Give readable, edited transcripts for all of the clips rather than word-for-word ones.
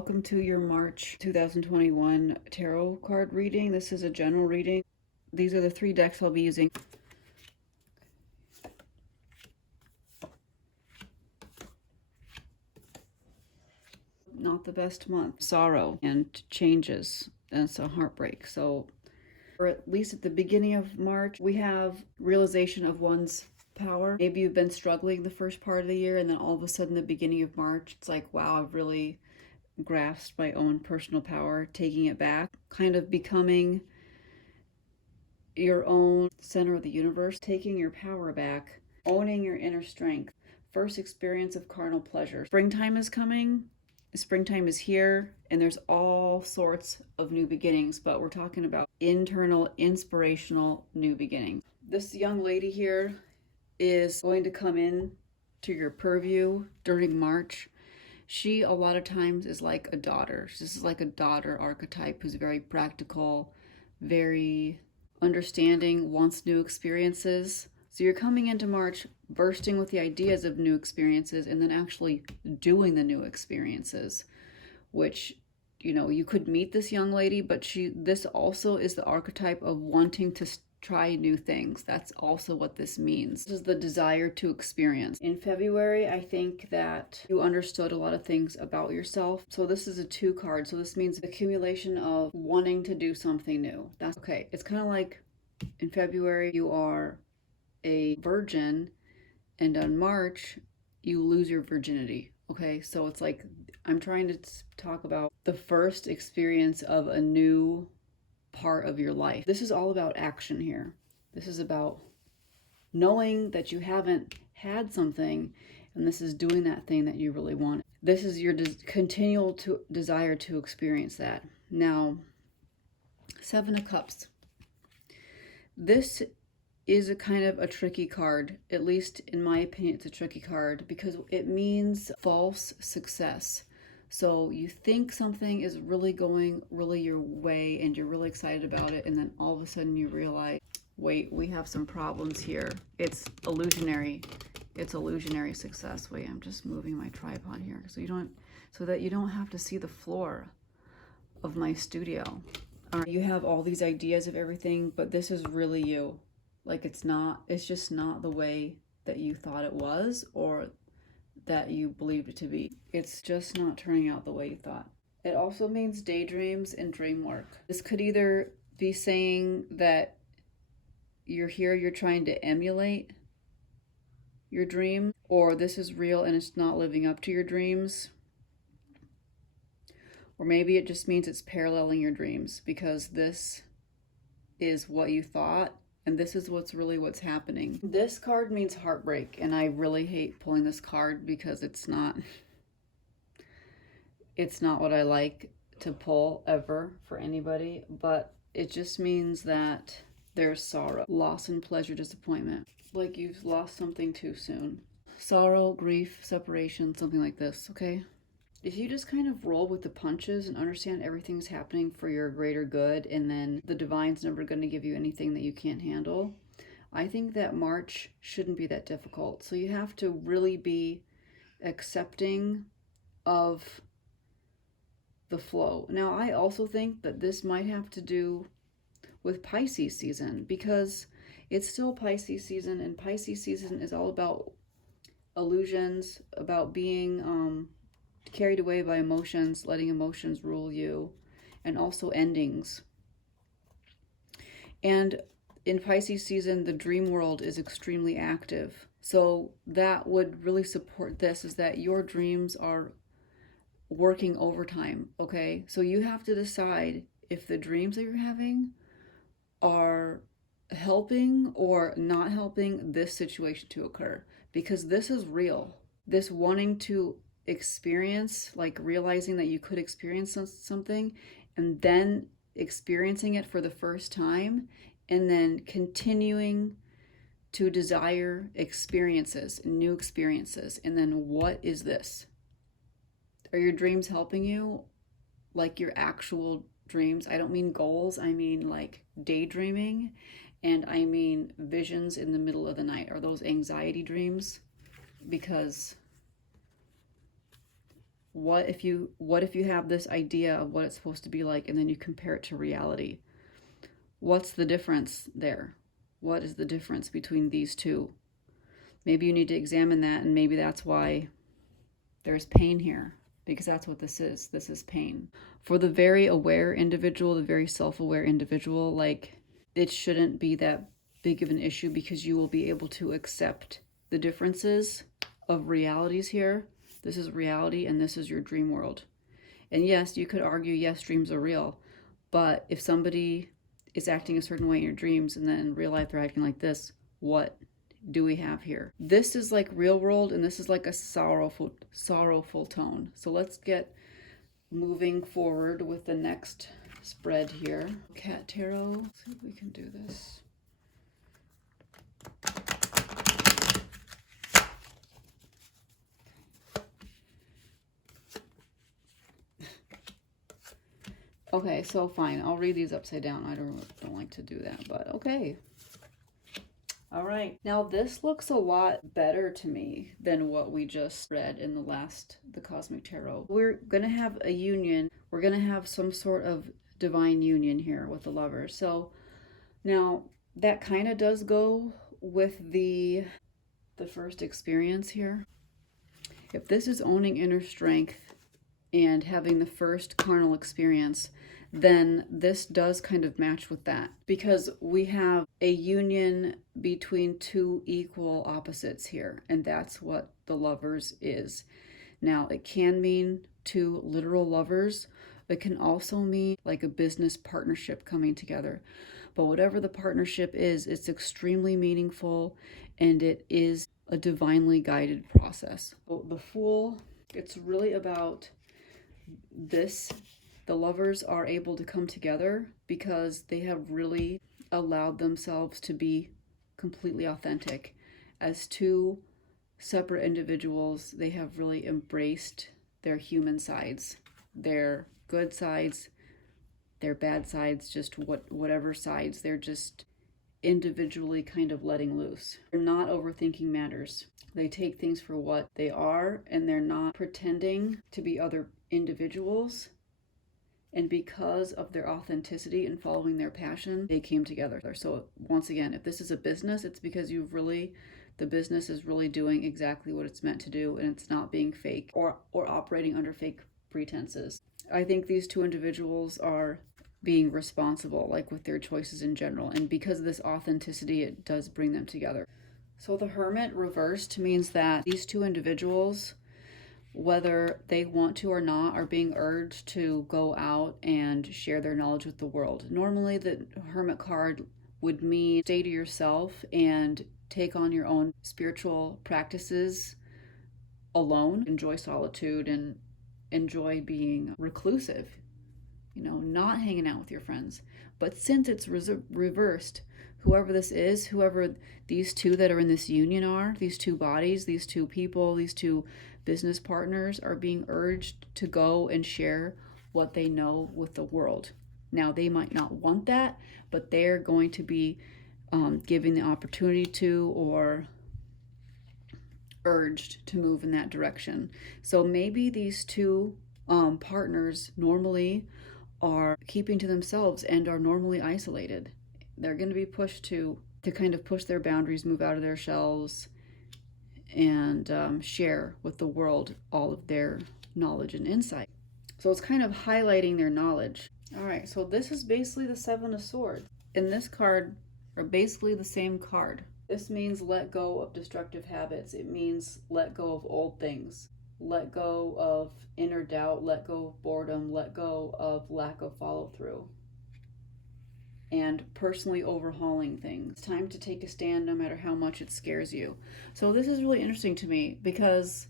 welcome to your March 2021 tarot card reading. This is a general reading. These are the 3 decks I'll be using. Not the best month. Sorrow and changes, and it's a heartbreak. So, or at least at the beginning of March, we have realization of one's power. Maybe you've been struggling the first part of the year, and then all of a sudden, the beginning of March, it's like, wow, I've really grasped my own personal power, taking it back, kind of becoming your own center of the universe, taking your power back, owning your inner strength. First experience of carnal pleasure. Springtime is coming. Springtime is here, and there's all sorts of new beginnings, but we're talking about internal, inspirational new beginnings. This young lady here is going to come in to your purview during March. She, a lot of times, is like a daughter. This is like a daughter archetype who's very practical, very understanding, wants new experiences. So you're coming into March bursting with the ideas of new experiences and then actually doing the new experiences, which, you know, you could meet this young lady, but this also is the archetype of wanting to try new things. That's also what this means. This is the desire to experience. In February, I think that you understood a lot of things about yourself. So this is a 2 card. So this means accumulation of wanting to do something new. That's okay. It's kind of like in February, you are a virgin, and on March, you lose your virginity. Okay, so it's like I'm trying to talk about the first experience of a new part of your life. This is all about action here. This is about knowing that you haven't had something, and this is doing that thing that you really want. This is your continual desire to experience that. Now, 7 of Cups. This is a kind of a tricky card. At least in my opinion, it's a tricky card because it means false success. So you think something is really going really your way and you're really excited about it, and then all of a sudden you realize, wait, we have some problems here. It's illusionary. It's illusionary success. Wait, I'm just moving my tripod here so that you don't have to see the floor of my studio. You have all these ideas of everything, but this is really you. Like it's just not the way that you thought it was or that you believed it to be. It's just not turning out the way you thought. It also means daydreams and dream work. This could either be saying that you're trying to emulate your dream, or this is real and it's not living up to your dreams. Or maybe it just means it's paralleling your dreams because this is what you thought and this is what's happening. This card means heartbreak, and I really hate pulling this card because it's not what I like to pull ever for anybody, but it just means that there's sorrow, loss and pleasure, disappointment, like you've lost something too soon. Sorrow, grief, separation, something like this, okay? If you just kind of roll with the punches and understand everything's happening for your greater good, and then the divine's never going to give you anything that you can't handle, I think that March shouldn't be that difficult. So you have to really be accepting of the flow. Now, I also think that this might have to do with Pisces season because it's still Pisces season, and Pisces season is all about illusions, about being carried away by emotions, letting emotions rule you, and also endings. And in Pisces season, the dream world is extremely active. So that would really support this, is that your dreams are working overtime, okay? So you have to decide if the dreams that you're having are helping or not helping this situation to occur, because this is real. This wanting to experience, like realizing that you could experience something and then experiencing it for the first time and then continuing to desire experiences, new experiences. And then what is this? Are your dreams helping you? Like your actual dreams? I don't mean goals, I mean like daydreaming, and I mean visions in the middle of the night. Are those anxiety dreams? Because What if you have this idea of what it's supposed to be like and then you compare it to reality? What's the difference there? What is the difference between these two? Maybe you need to examine that, and maybe that's why there's pain here, because that's what this is. This is pain. For the very aware individual, the very self-aware individual, like, it shouldn't be that big of an issue because you will be able to accept the differences of realities here. This is reality and this is your dream world. And yes, you could argue, yes, dreams are real, but if somebody is acting a certain way in your dreams and then in real life they're acting like this, what do we have here? This is like real world, and this is like a sorrowful tone. So let's get moving forward with the next spread here. Cat Tarot. Let's see if we can do this. Okay, so fine. I'll read these upside down. I don't like to do that, but okay. All right. Now this looks a lot better to me than what we just read in the Cosmic Tarot. We're going to have a union. We're going to have some sort of divine union here with the Lovers. So now that kind of does go with the first experience here. If this is owning inner strength and having the first carnal experience, then this does kind of match with that, because we have a union between two equal opposites here, and that's what the Lovers is. Now, it can mean two literal lovers. It can also mean like a business partnership coming together. But whatever the partnership is, it's extremely meaningful, and it is a divinely guided process. So the Fool, it's really about this. The Lovers are able to come together because they have really allowed themselves to be completely authentic. As two separate individuals, they have really embraced their human sides, their good sides, their bad sides, just whatever sides. They're just individually kind of letting loose. They're not overthinking matters. They take things for what they are, and they're not pretending to be other individuals. And because of their authenticity and following their passion, they came together. So once again, if this is a business, it's because the business is really doing exactly what it's meant to do, and it's not being fake or operating under fake pretenses. I think these two individuals are being responsible, like with their choices in general. And because of this authenticity, it does bring them together. So the Hermit reversed means that these two individuals, whether they want to or not, are being urged to go out and share their knowledge with the world. Normally, the Hermit card would mean stay to yourself and take on your own spiritual practices alone, enjoy solitude, and enjoy being reclusive, not hanging out with your friends. But since it's reversed, whoever this is, whoever these two that are in this union are, these two bodies, these two people, these two business partners, are being urged to go and share what they know with the world. Now, they might not want that, but they're going to be given the opportunity to, or urged to move in that direction. So maybe these two partners normally are keeping to themselves and are normally isolated. They're going to be pushed to kind of push their boundaries, move out of their shells, and share with the world all of their knowledge and insight. So it's kind of highlighting their knowledge. All right, so this is basically the Seven of Swords. And this card are basically the same card. This means let go of destructive habits. It means let go of old things. Let go of inner doubt, let go of boredom, let go of lack of follow through, and personally overhauling things. It's time to take a stand no matter how much it scares you. So this is really interesting to me because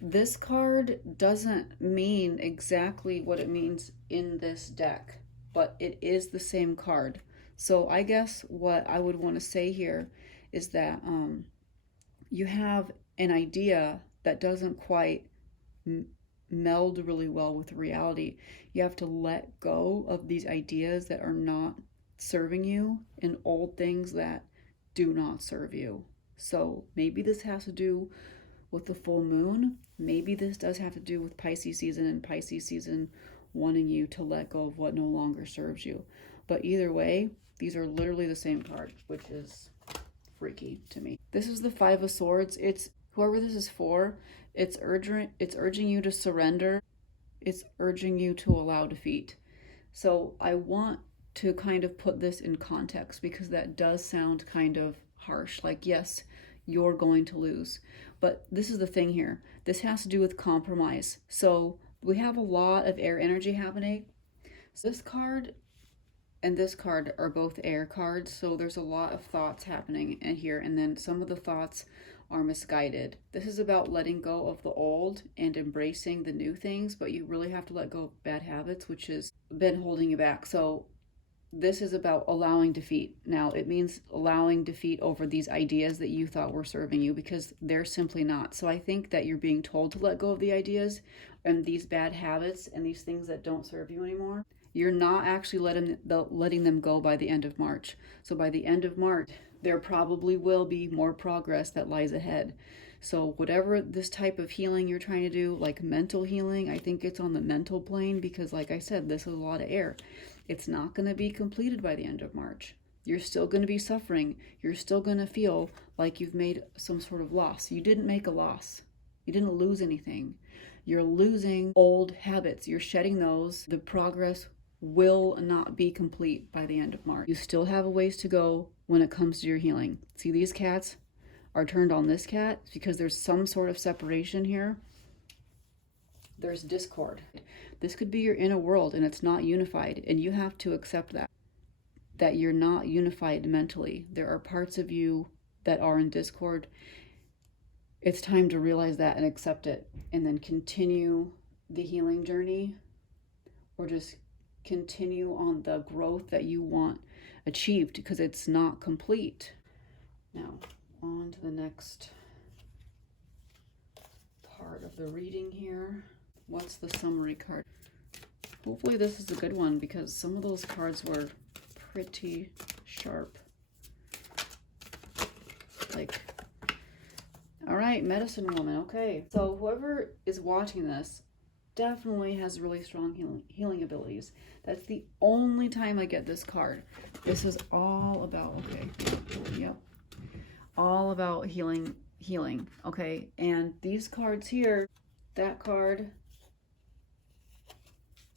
this card doesn't mean exactly what it means in this deck, but it is the same card. So I guess what I would want to say here is that you have an idea that doesn't quite meld really well with reality. You have to let go of these ideas that are not serving you and old things that do not serve you. So maybe this has to do with the full moon. Maybe this does have to do with Pisces season and Pisces season wanting you to let go of what no longer serves you. But either way, these are literally the same card, which is freaky to me. This is the Five of Swords. It's whoever this is for, it's urging you to surrender. It's urging you to allow defeat. So I want to kind of put this in context because that does sound kind of harsh. Like, yes, you're going to lose. But this is the thing here. This has to do with compromise. So we have a lot of air energy happening. So this card and this card are both air cards. So there's a lot of thoughts happening in here. And then some of the thoughts are misguided. This is about letting go of the old and embracing the new things, but you really have to let go of bad habits, which has been holding you back. So this is about allowing defeat. Now, it means allowing defeat over these ideas that you thought were serving you because they're simply not. So I think that you're being told to let go of the ideas and these bad habits and these things that don't serve you anymore. You're not actually letting them go by the end of March. So by the end of March, there probably will be more progress that lies ahead. So whatever this type of healing you're trying to do, like mental healing, I think it's on the mental plane because like I said, this is a lot of air. It's not going to be completed by the end of March. You're still going to be suffering. You're still going to feel like you've made some sort of loss. You didn't make a loss. You didn't lose anything. You're losing old habits. You're shedding those. The progress will not be complete by the end of March. You still have a ways to go when it comes to your healing. See, these cats are turned on this cat because there's some sort of separation here. There's discord. This could be your inner world and it's not unified, and you have to accept that you're not unified mentally. There are parts of you that are in discord. It's time to realize that and accept it, and then continue the healing journey, or just continue on the growth that you want achieved because it's not complete. Now, on to the next part of the reading here. What's the summary card? Hopefully this is a good one because some of those cards were pretty sharp. Like, all right, medicine woman. Okay, so whoever is watching this definitely has really strong healing abilities. That's the only time I get this card. This is all about, okay, yep, all about healing, okay? And these cards here, that card,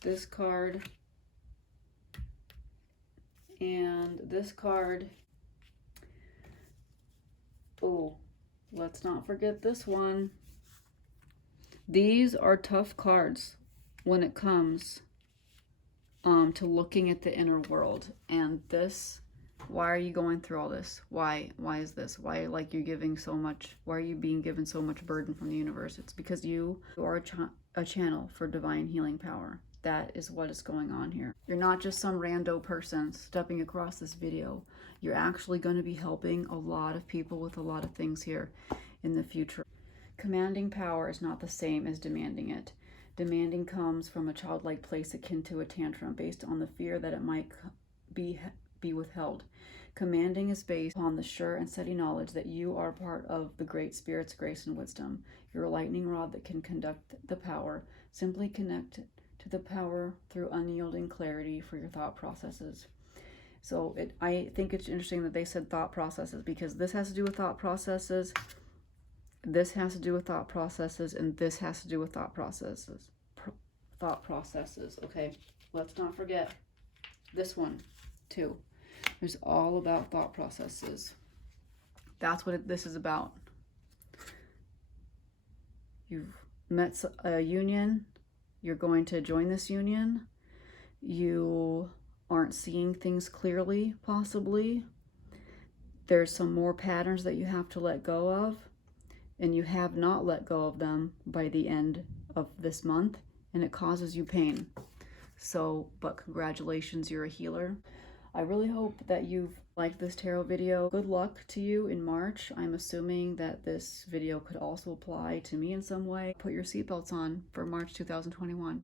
this card, and this card. Oh, let's not forget this one. These are tough cards when it comes to looking at the inner world. And this, why are you going through all this? Why is this? Why, like, you're giving so much? Why are you being given so much burden from the universe? It's because you are a channel for divine healing power. That is what is going on here. You're not just some rando person stepping across this video. You're actually going to be helping a lot of people with a lot of things here in the future. Commanding power is not the same as demanding it. Demanding comes from a childlike place akin to a tantrum based on the fear that it might be withheld. Commanding is based on the sure and steady knowledge that you are part of the Great Spirit's grace and wisdom. You're a lightning rod that can conduct the power. Simply connect to the power through unyielding clarity for your thought processes. So I think it's interesting that they said thought processes because this has to do with thought processes. This has to do with thought processes, and this has to do with thought processes. Thought processes, okay? Let's not forget this one, too. It's all about thought processes. That's what this is about. You've met a union. You're going to join this union. You aren't seeing things clearly, possibly. There's some more patterns that you have to let go of. And you have not let go of them by the end of this month, and it causes you pain. So, but congratulations, you're a healer. I really hope that you've liked this tarot video. Good luck to you in March. I'm assuming that this video could also apply to me in some way. Put your seatbelts on for March 2021.